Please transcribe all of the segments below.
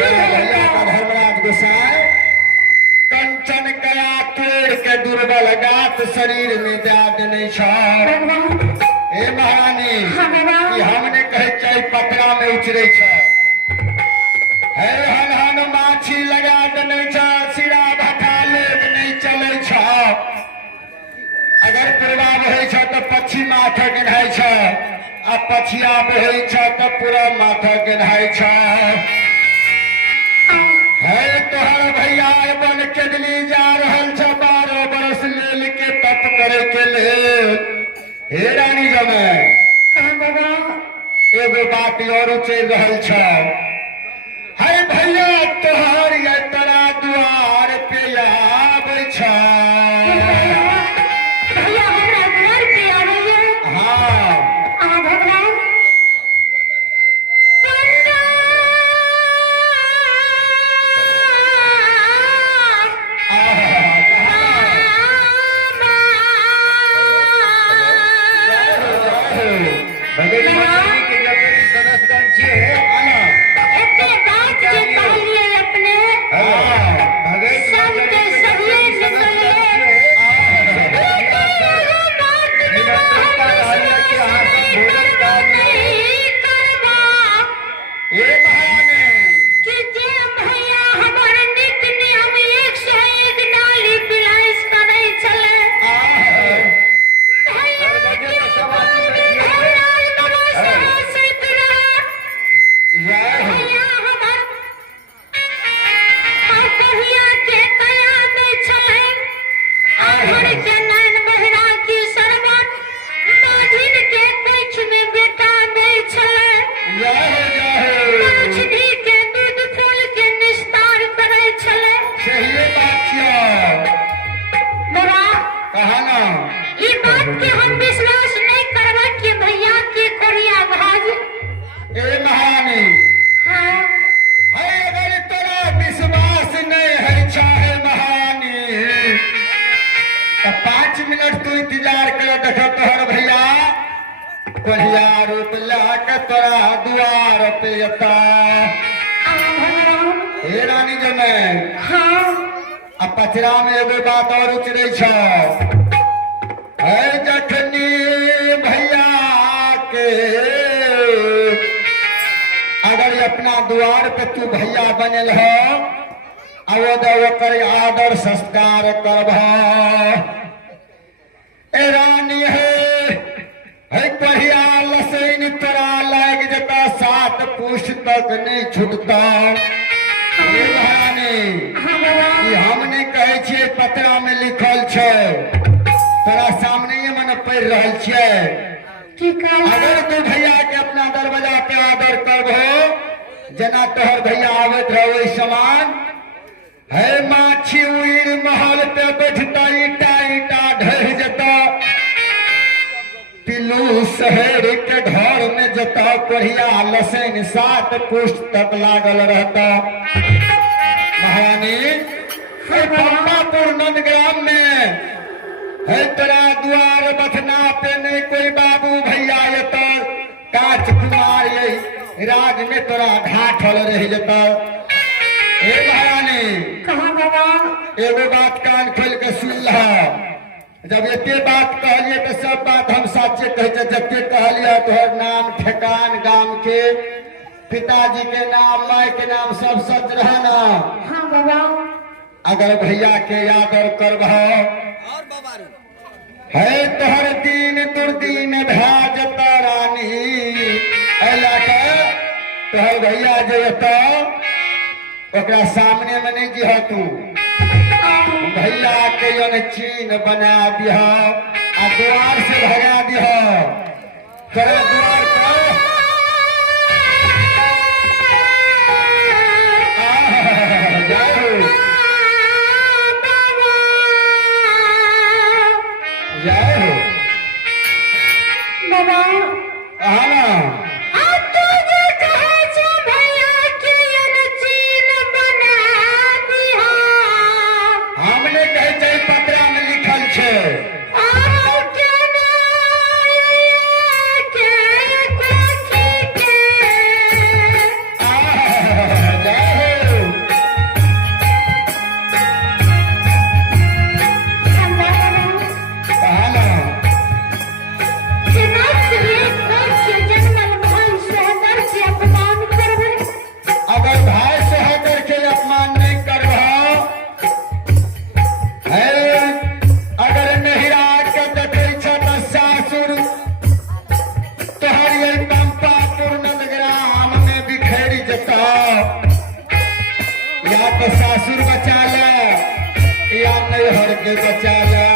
भैया का धर्मराज गोसाई कंचन कया तोड़ के दुर्बल गात शरीर में जाद नहीं छा। ए महारानी कि हमने कहे चाहे पतरा में उचरे छा है हन हन माछी लगा दे नहीं छा सिरा भटा लोग नहीं चले छा। अगर पूर्वा बहे छा तो पक्षी माथा गिनाई छा आ पछिया बहे छा तो पूरा माथा गिनाई छा। है तोहर भैया बन के दिली जा रहल छा 12 बरस लेल के तप करे के लेल। हे रानी जमाई एगो बात और चल रहल छा। है भैया तोहर ये तोरा द्वार पे आबै छा। भैया हमरा द्वार पे आबै हाँ भगवान पचरा में एगो बात और उचरे छा। है जखनी भैया के अगर अपना द्वार पे तू भैया बनल हो अवध ओकर आदर संस्कार करब। ए रानी है कहिया लसैन तोरा लाग जता 7 पुष्ट तक नहीं छूटता। हमने कहे छे पत्रा में लिखल छे तोरा सामने मन पढ़ रहल छे। अगर तू भैया के अपना दरवाजा पे आदर करबो जना तोहर भैया आवत रहो वही समान है माछी उड़ महल पे बैठता ईटा ईटा ढह जता पिल्लू शहर के घर में जता कढ़िया लसैन 7 पुष्ट तक लागल रहता। महारानी पंपापुर नंदग्राम में है तोरा द्वार बथना पे नहीं कोई बाबू भैया ये तो काच कुमार यही राज में तोरा ढाठल रह जता। ए महारानी एगो बात कान खोल के सुन लहा। जब एते बात कहलिए तो सब बात हम सच्चे कहे जते कहलिए तोहर नाम ठेकान गांव के पिताजी के नाम माई के नाम सब सच रहा ना। हाँ बाबा अगर भैया के आदर करब है तोहर दिन दुर्दीन भाजता रानी। तोहर भैया जता ओकरा सामने में नहीं जिह तू भैया के चीन बना दिह आ द्वार से भगा दिह तोरा द्वार पर हमने कहे पत्रा में लिखल छे। या तो सासुर बचा ले या नैहर के बचा ले।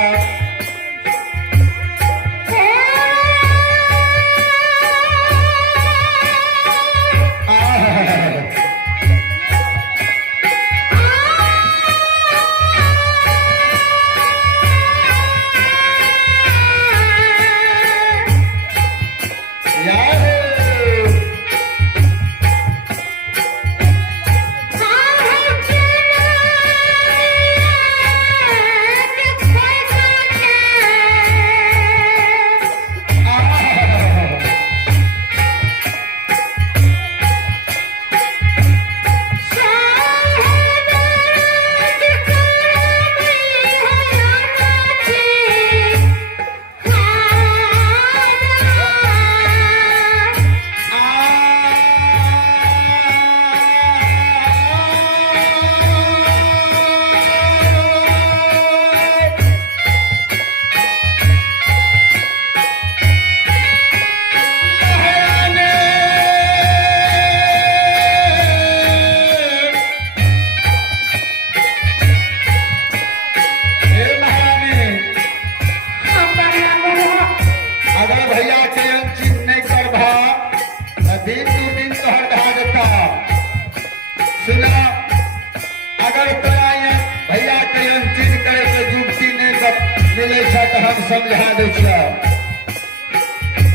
समझा दे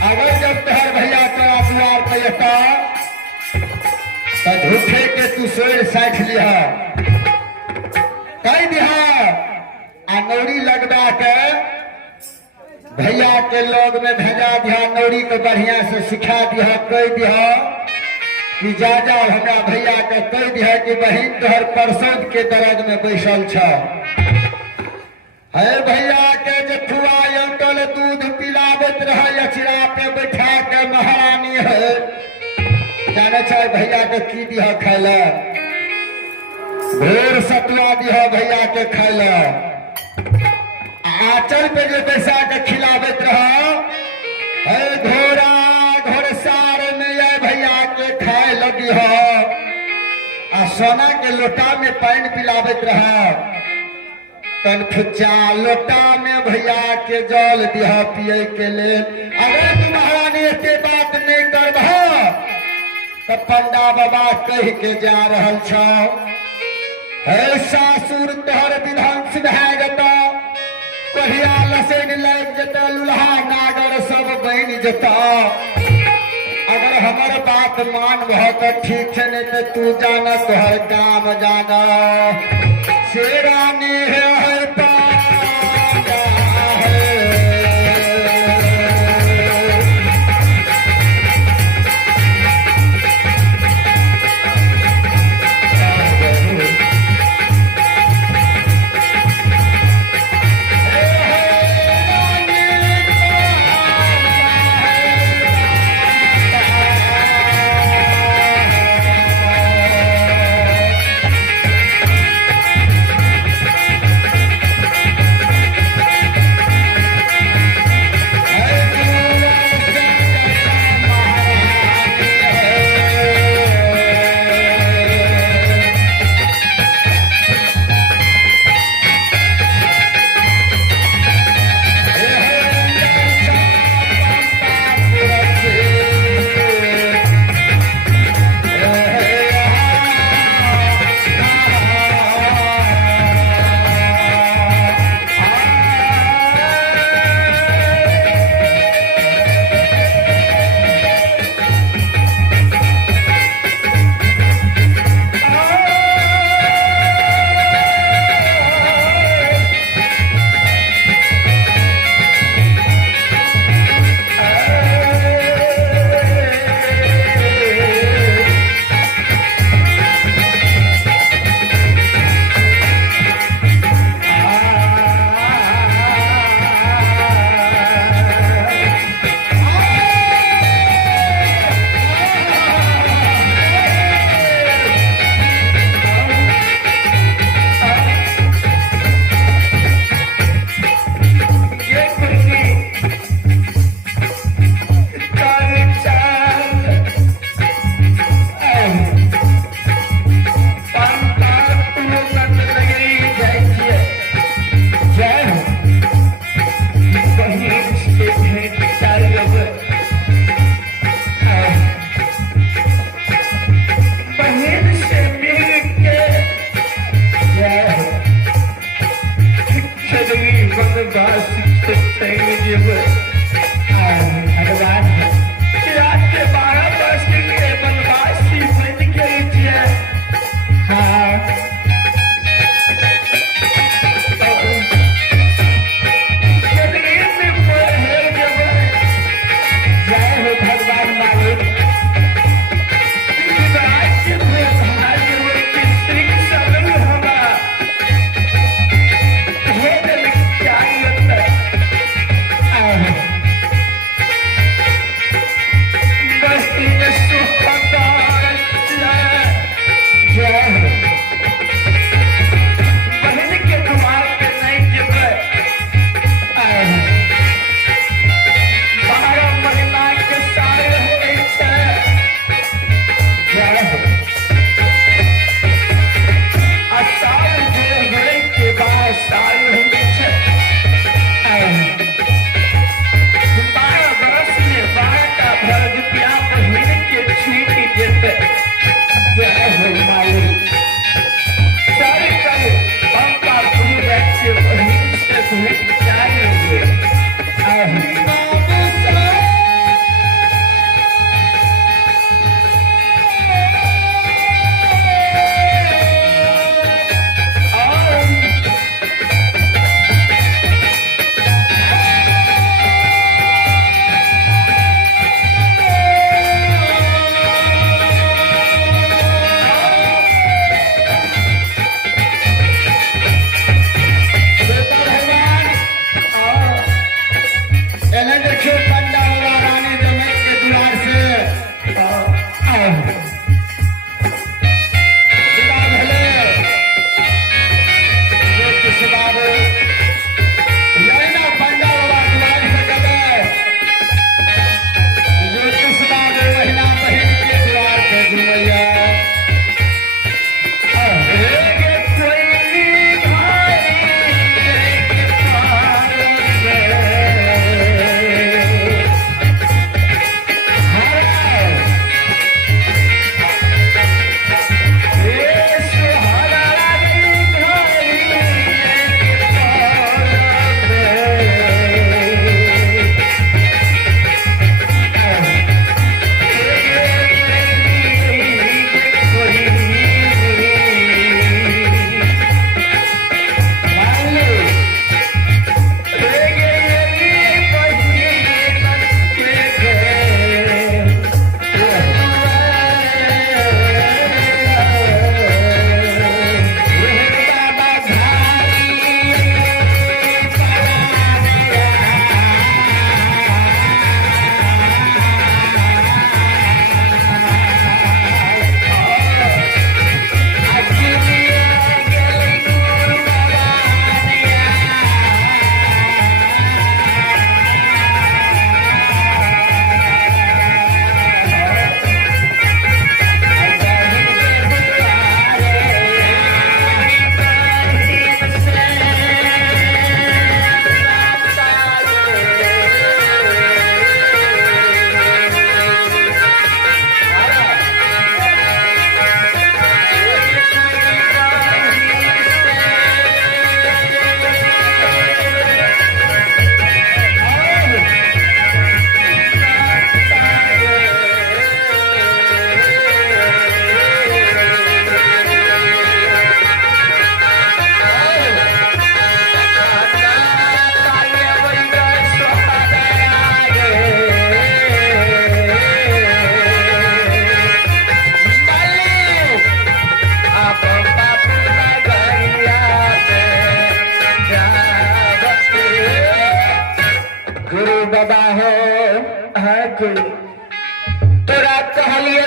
अगर जब तोहर भैया तोरा द्वार पे अता तो झूठे के तू सोर साइठ लिहा कह दिहा आ नौरी लगवा के भैया के लोग में भेजा दिहा नौरी को बढ़िया से सिखा दिहा कह दिहा कि जा जाओ हमरा भैया के कह दिहा कि बहिन तोहर परसौद के दर्द में बैसल छ है भैया के जठुआ अंकल दूध पिलावत रहे अचरा पे बैठा के महारानी है जाने छ भैया के की दिहा खाइला भोर सतुआ दिहा भैया के खाइला आचल पे जो बैसा के खिलावत रहा है घोड़ा घोड़सार में ये भैया के खाए लगी हो आ सोना के लोटा में पानी पिलावत रहा तन फुच्चा लोटा में भैया के जल दिहा पिए के लेल अगर तू महारानी के बात नहीं करबह तो पंडा बाबा कह के जा रहल छ है सासुर तोहर विध्वंस भए जता कहिया लसैन लग जता लुल्हा नागर सब बन जता अगर हमार बात मान भह तो ठीक है नहीं तो तू जाना तोहर काम जाना शेरानी है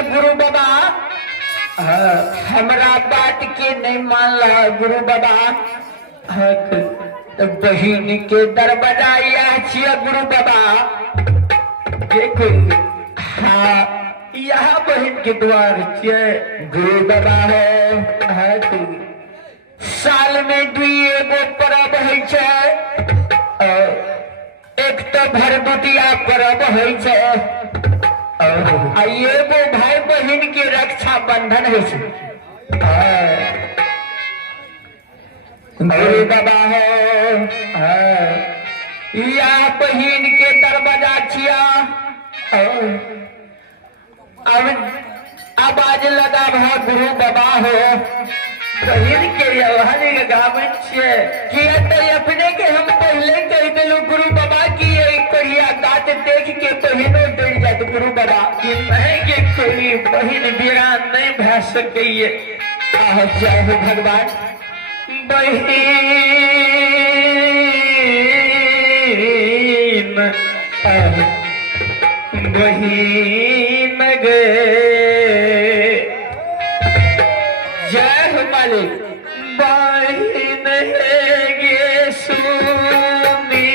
गुरु बाबा हमरा बात के नहीं मानला गुरु बाबा बहिन के दरवाजा यह छियै गुरु बाबा देखो हाँ यह बहिन के द्वार छियै गुरु बाबा है साल में दुई एगो पर्व होइ छै एक तो भरदुतिया पर्व होइ छै आ एगो भाई बहिन के रक्षा बंधन होइ छै गुरु बाबा या बहिन के दरवाजा छिया अब आवाज लगा भा गुरु बाबा हो बहिन के व्यवहार गावे छिए कि अपने के हम पहले कह दिलु गुरु बाबा की करिया गात देख के बहिनो डर जात गुरु बाबा कि मैं के कोई बहिन वीरान नहीं भै सकइए आह जय हो भगवान बहिन बहिन गे जय हो मालिक बहिन गे सुनी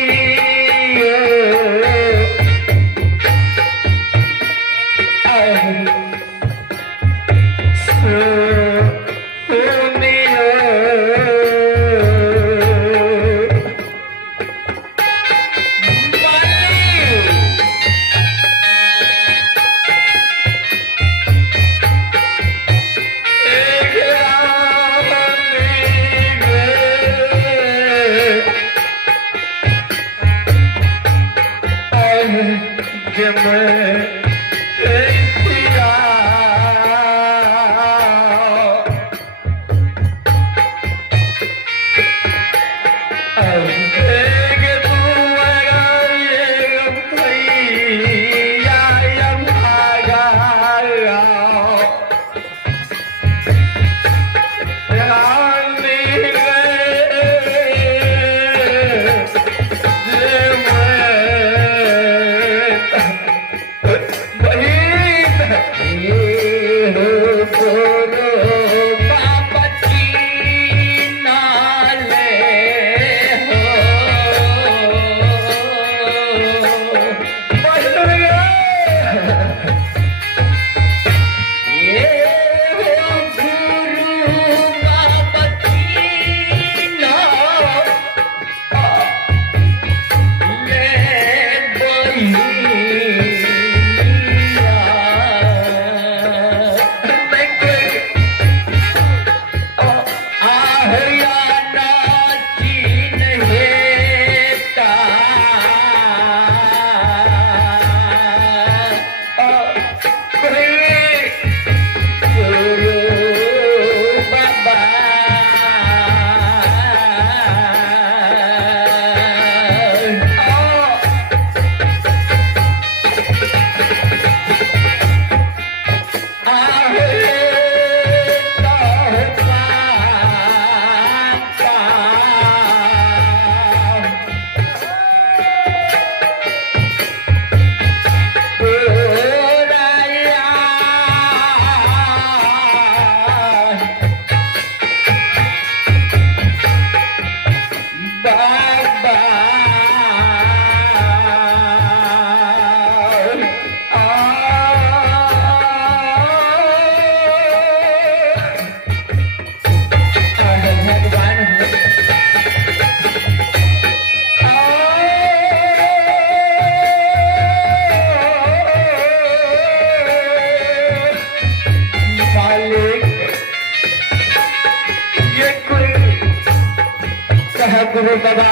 गुरु बाबा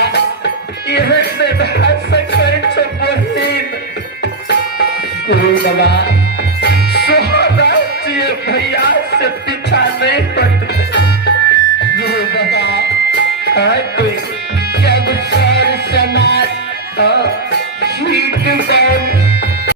यह से भाषा करे छो बहिन गुरु बाबा सोहरा भैया से